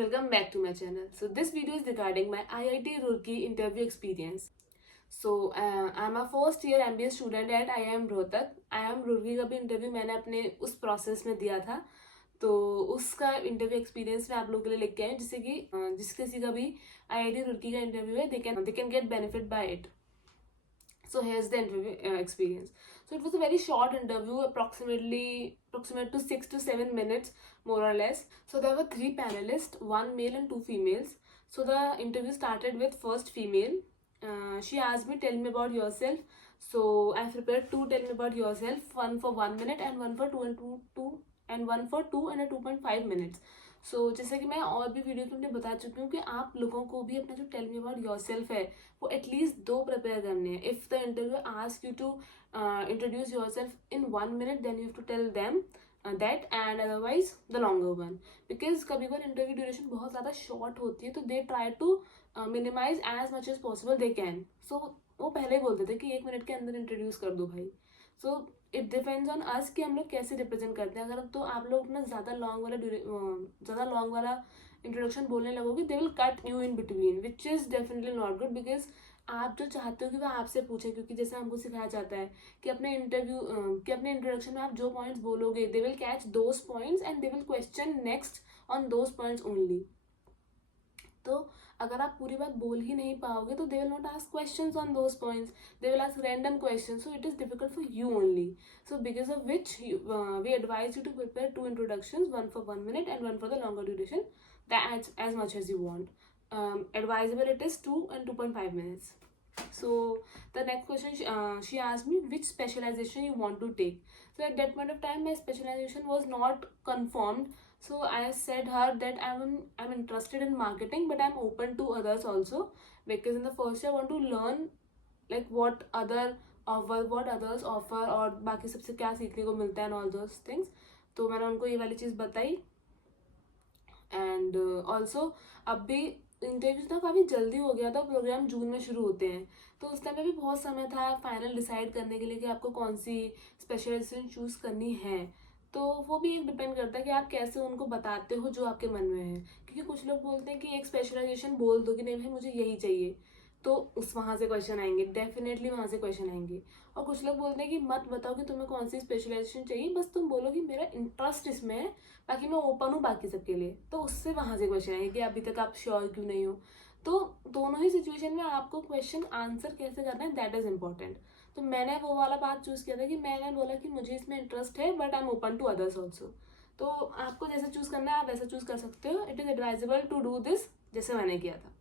welcome back to my channel. So this video is regarding my IIT Roorkee interview experience. So I'm a first year MBA student at IIM Rohtak. IIM Roorkee का भी interview मैंने अपने उस process में दिया था, तो उसका इंटरव्यू एक्सपीरियंस मैं आप लोगों के लिए लेके आई हूँ, जिससे कि जिस किसी का भी IIT Roorkee का इंटरव्यू है, they can get benefit by it. So here's the interview experience. So it was a very short interview, approximate to 6 to 7 minutes, more or less. So there were 3 panelists, 1 male and 2 females. So the interview started with first female. She asked me, tell me about yourself. So I prepared 2 tell me about yourself, one for 1 minute and one for 2 and a 2.5 minutes. सो जैसे कि मैं और भी videos में अपने बता चुकी हूँ कि आप लोगों को भी अपना जो टेल मी अबाउट योरसेल्फ है वो एटलीस्ट 2 प्रिपेयर करने हैं. If the interview ask you to introduce yourself in 1 minute, then you have to tell them that, and otherwise the longer one. Because कभी कभी इंटरव्यू ड्यूरेशन बहुत ज़्यादा short होती है, तो they try to minimise as much as possible they can. So वो पहले ही बोलते थे कि 1 minute के अंदर इंट्रोड्यूस कर दो भाई. So it depends on us कि हम लोग कैसे रिप्रेजेंट करते हैं. अगर तो आप लोग अपना ज़्यादा लॉन्ग वाला इंट्रोडक्शन बोलने लगोगे, they will cut you in between, which is definitely not good. Because आप जो चाहते हो कि वो आपसे पूछे, क्योंकि जैसे हमको सिखाया जाता है कि अपने इंट्रोडक्शन में आप जो पॉइंट्स बोलोगे, they will catch those points and they will question next on those points only. तो अगर आप पूरी बात बोल ही नहीं पाओगे, तो they will not ask questions on those points, they will ask random questions. So it is difficult for you only. So because of which we advise you to prepare 2 introductions, one for 1 minute and one for the longer duration, that as much as you want. Advisable it is 2 and 2.5 minutes. So the next question, she asked me which specialization you want to take. So at that point of time my specialization was not confirmed. So I said her that I'm interested in marketing, but I'm open to others also, because in the first year I want to learn like what others offer और बाकी सबसे क्या सीखने को मिलता है and all those things. तो मैंने उनको ये वाली चीज़ बताई. एंड ऑल्सो अब भी इंटरव्यू ना काफ़ी जल्दी हो गया था, प्रोग्राम जून में शुरू होते हैं, तो उस टाइम में भी बहुत समय था फाइनल डिसाइड करने के लिए कि आपको कौन सी स्पेशलाइजेशन चूज़ करनी है. तो वो भी एक डिपेंड करता है कि आप कैसे उनको बताते हो जो आपके मन में है. क्योंकि कुछ लोग बोलते हैं कि एक स्पेशलाइजेशन बोल दो कि नहीं भाई मुझे यही चाहिए, तो उस वहाँ से क्वेश्चन आएंगे, डेफिनेटली वहाँ से क्वेश्चन आएंगे. और कुछ लोग बोलते हैं कि मत बताओ कि तुम्हें कौन सी स्पेशलाइजेशन चाहिए, बस तुम बोलो कि मेरा इंटरेस्ट इसमें है, बाकी मैं ओपन हूँ बाकी सबके लिए. तो उससे वहाँ से क्वेश्चन आएंगे कि अभी तक आप श्योर क्यों नहीं हो. तो दोनों ही सिचुएशन में आपको क्वेश्चन आंसर कैसे करना है, दैट इज इम्पॉर्टेंट. तो मैंने वो वाला बात चूज़ किया था कि मैंने बोला कि मुझे इसमें इंटरेस्ट है, but I am open to others also. तो आपको जैसे चूज़ करना है आप वैसा चूज़ कर सकते हो. It is advisable to do this जैसे मैंने किया था.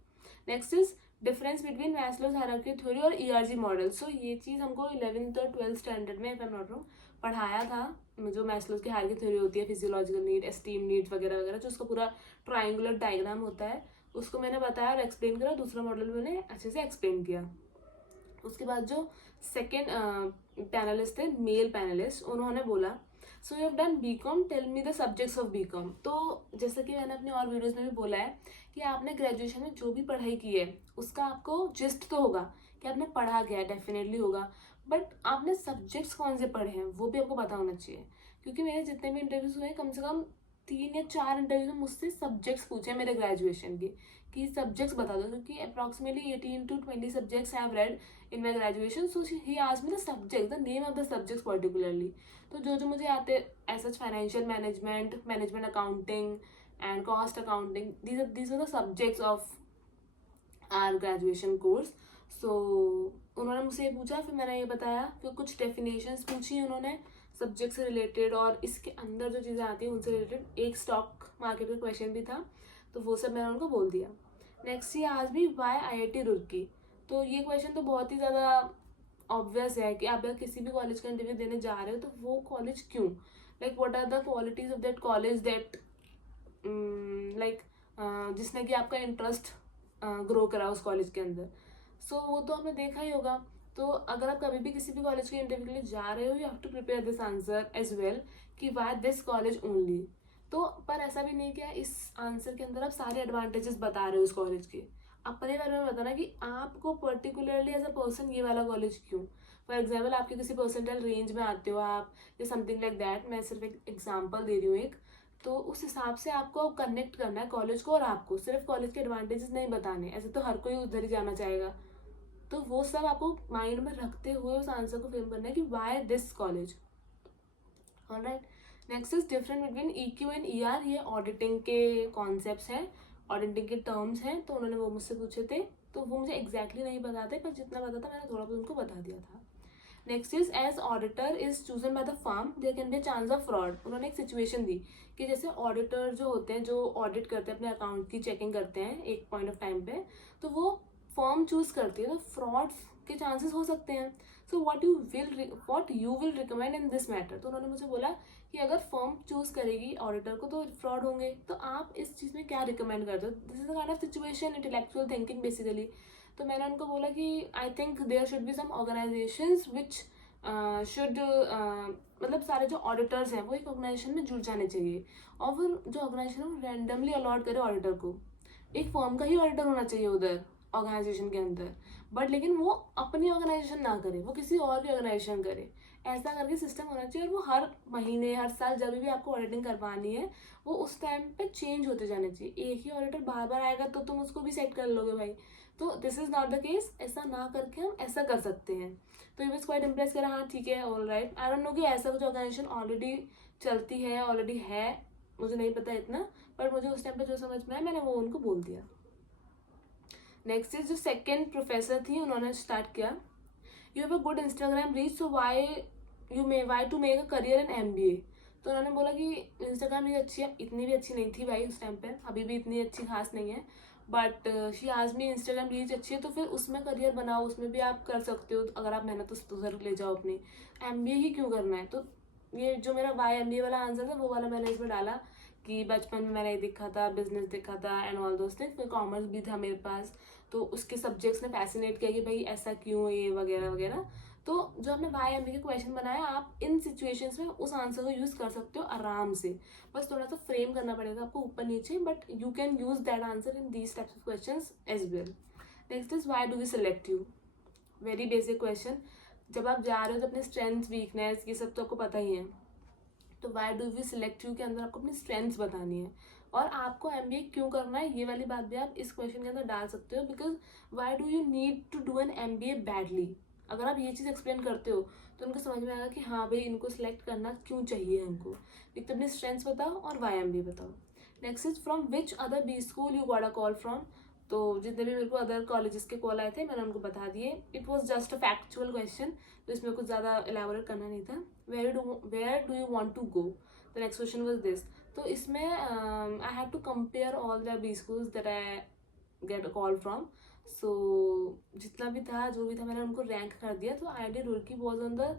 Next is difference between Maslow's hierarchy theory और ERG मॉडल. सो ये चीज़ हमको 11th और 12th स्टैंडर्ड में, if I am not wrong, पढ़ाया था. जो मैस्लोज की हायरार्की थ्योरी होती है, फिजियोलॉजिकल नीड, एस्टीम नीड्स वगैरह वगैरह, जो उसका पूरा ट्राइंगुलर डायग्राम होता है, उसको मैंने बताया और एक्सप्लेन करा. दूसरा मॉडल मैंने अच्छे से एक्सप्लेन किया. उसके बाद जो सेकेंड पैनलिस्ट थे, मेल पैनलिस्ट, उन्होंने बोला so you have done BCom, tell me the subjects of BCom. तो जैसे कि मैंने अपने और वीडियोस में भी बोला है कि आपने ग्रेजुएशन में जो भी पढ़ाई की है उसका आपको जिस्ट तो होगा कि आपने पढ़ा क्या है, डेफिनेटली होगा, बट आपने सब्जेक्ट्स कौन से पढ़े हैं वो भी आपको पता होना चाहिए. क्योंकि मेरे जितने भी इंटरव्यूज हुए, कम से कम 3 या 4 इंटरव्यूज में मुझसे सब्जेक्ट्स पूछे मेरे ग्रेजुएशन के कि सब्जेक्ट्स बता दो, क्योंकि approximately 18 to 20 subjects I have read in my graduation. So he asked me the subject, the name of the subjects particularly. तो जो मुझे आते as such financial management, management accounting and cost accounting, these are the subjects of our graduation course. So उन्होंने मुझसे ये पूछा, फिर मैंने ये बताया, फिर कुछ डेफिनेशंस पूछी उन्होंने सब्जेक्ट से रिलेटेड, और इसके अंदर जो चीज़ें आती हैं उनसे रिलेटेड. एक स्टॉक मार्केट का क्वेश्चन भी था, तो वो सब मैंने उनको बोल दिया. नेक्स्ट ये आज भी वाई IIT रुड़की. तो ये क्वेश्चन तो बहुत ही ज़्यादा ऑब्वियस है कि आप अगर किसी भी कॉलेज का इंटरव्यू देने जा रहे हो तो वो कॉलेज क्यों, like what are the qualities of that college that like जिसने कि आपका इंटरेस्ट ग्रो करा उस कॉलेज के अंदर. सो वो तो आपने देखा ही होगा. तो अगर आप कभी भी किसी भी कॉलेज के इंटरव्यू के लिए जा रहे हो, you have to prepare this answer as well कि वाई दिस कॉलेज ओनली. तो पर ऐसा भी नहीं कि इस आंसर के अंदर आप सारे एडवांटेजेस बता रहे हो उस कॉलेज के. अपने बारे में बताना कि आपको पर्टिकुलरली एज अ पर्सन ये वाला कॉलेज क्यों. फॉर एग्जाम्पल आपके किसी परसेंटाइल रेंज में आते हो आप, या समथिंग लाइक दैट. मैं सिर्फ एक एग्जाम्पल दे रही हूँ एक तो उस हिसाब से आपको कनेक्ट करना है कॉलेज को और आपको, सिर्फ कॉलेज के एडवांटेजेस नहीं बताने, ऐसे तो हर कोई उधर ही जाना चाहेगा। तो वो सब आपको माइंड में रखते हुए उस आंसर को फ्रेम करना है कि why this college. Alright, next is different between EQ and ER। ये ऑडिटिंग के कॉन्सेप्ट्स हैं, ऑडिटिंग के टर्म्स हैं, तो उन्होंने वो मुझसे पूछे थे, तो वो मुझे एग्जैक्टली नहीं पता थे, पर जितना पता था मैंने थोड़ा बहुत उनको बता दिया था। Next is as auditor is chosen by the firm there can be a chance of fraud. उन्होंने एक सिचुएशन दी कि जैसे ऑडिटर जो होते हैं, जो ऑडिट करते हैं, अपने अकाउंट की चेकिंग करते हैं एक पॉइंट ऑफ टाइम पे, तो वो फर्म चूज करती है, तो फ्रॉड्स के चांसेस हो सकते हैं। So what you will recommend in this matter. तो उन्होंने मुझे बोला कि अगर फर्म चूज करेगी ऑडिटर को तो फ्रॉड होंगे, तो आप इस चीज़ में क्या रिकमेंड करते हो। This is a kind of situation, intellectual thinking basically. तो मैंने उनको बोला कि I think there should be some organisations which should मतलब सारे जो ऑडिटर्स हैं वो एक ऑर्गेनाइजेशन में जुड़ जाने चाहिए, और फिर जो ऑर्गेनाइजेशन है वो रैंडमली अलॉट करे ऑडिटर को। एक फर्म का ही ऑडिटर होना चाहिए उधर ऑर्गेनाइजेशन के अंदर, बट लेकिन वो अपनी ऑर्गेनाइजेशन ना करे, वो किसी और की ऑर्गेनाइजेशन करे। ऐसा करके सिस्टम होना चाहिए, और वो हर महीने हर साल जब भी आपको ऑडिटिंग करवानी है वो उस टाइम पे चेंज होते जाने चाहिए। एक ही ऑडिटर बार बार आएगा तो तुम उसको भी सेट कर लोगे भाई। तो this is not the case, ऐसा ना करके हम ऐसा कर सकते हैं। तो ये बस क्वाइट इम्प्रेस करा, हाँ ठीक है, all right. I don't know कि ऐसा कुछ ऑर्गेनाइजेशन ऑलरेडी चलती है, ऑलरेडी है, मुझे नहीं पता इतना, पर मुझे उस टाइम पे जो समझ में आया मैंने वो उनको बोल दिया। नेक्स्ट इज जो सेकेंड प्रोफेसर थी, उन्होंने स्टार्ट किया, you have a good Instagram reach, so why to make a career in MBA। तो उन्होंने बोला कि इंस्टाग्राम रीच अच्छी है, इतनी भी अच्छी नहीं थी भाई उस टाइम पे, अभी भी इतनी अच्छी खास नहीं है, बट शी आज में इंस्टाग्राम रीच अच्छी है, तो फिर उसमें करियर बनाओ, उसमें भी आप कर सकते हो अगर आप मेहनत तो जरूर ले जाओ अपनी, MBA ही क्यों करना है। तो ये जो मेरा वाई MBA वाला आंसर था वो वाला मैंने इसमें डाला कि बचपन में मैंने ये देखा था, बिजनेस देखा था एंड ऑल दोस थिंग्स, फिर कॉमर्स भी था मेरे पास, तो उसके सब्जेक्ट्स ने फैसिनेट किया कि भाई ऐसा क्यों, ये वगैरह वगैरह। तो जो आपने वाई MBA का क्वेश्चन बनाया, आप इन सिचुएशंस में उस आंसर को यूज कर सकते हो आराम से, बस थोड़ा सा फ्रेम करना पड़ेगा आपको ऊपर नीचे, but you can use that answer in these types of questions as well. Next is why do we select you. Very basic question, जब आप जा रहे हो तो अपनी स्ट्रेंथ वीकनेस ये सब तो आपको पता ही है, तो why do we select you के अंदर आपको अपनी स्ट्रेंथ्स बतानी है, और आपको MBA क्यों करना है ये वाली बात भी आप इस क्वेश्चन के अंदर डाल सकते हो। Because why do you need to do an MBA badly, अगर आप ये चीज़ एक्सप्लेन करते हो तो उनको समझ में आएगा कि हाँ भाई इनको सिलेक्ट करना क्यों चाहिए हमको। एक तो अपनी स्ट्रेंथ्स बताओ और वाई MBA बताओ। Next is from which other B school you got a call from. तो जितने भी मेरे को अदर कॉलेजेस के कॉल आए थे मैंने उनको बता दिए। It was just a factual question, तो इसमें कुछ ज़्यादा एलाबोरेट करना नहीं था। Where do you want to go, the next question was this. तो इसमें I have to compare all the B schools that I get a call from. So जितना भी था जो भी था मैंने उनको रैंक कर दिया। तो IIT Roorkee was on the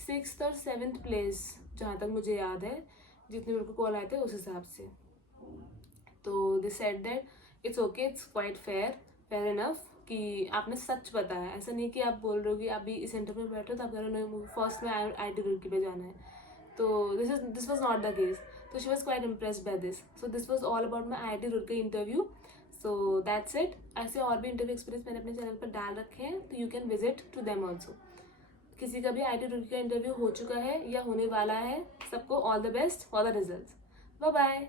6th और 7th प्लेस जहाँ तक मुझे याद है, जितने मेरे को कॉल आए थे उस हिसाब से। तो they said that it's okay, it's quite fair enough कि आपने सच बताया। ऐसा नहीं कि आप बोल रहे हो कि अभी इस इंटरव्यू में बैठे हो तो आप कह रहे हो फर्स्ट में IIT रुड़की पे जाना है। तो this was not the case. तो she was quite impressed by this. So this was all about my IIT Roorkee interview. So that's it. ऐसे और भी इंटरव्यू एक्सपीरियंस मैंने अपने चैनल पर डाल रखे हैं, तो you can visit to them also. किसी का भी IIT रुड़की का इंटरव्यू हो चुका है या होने वाला है, सबको all the best for the result. Bye bye.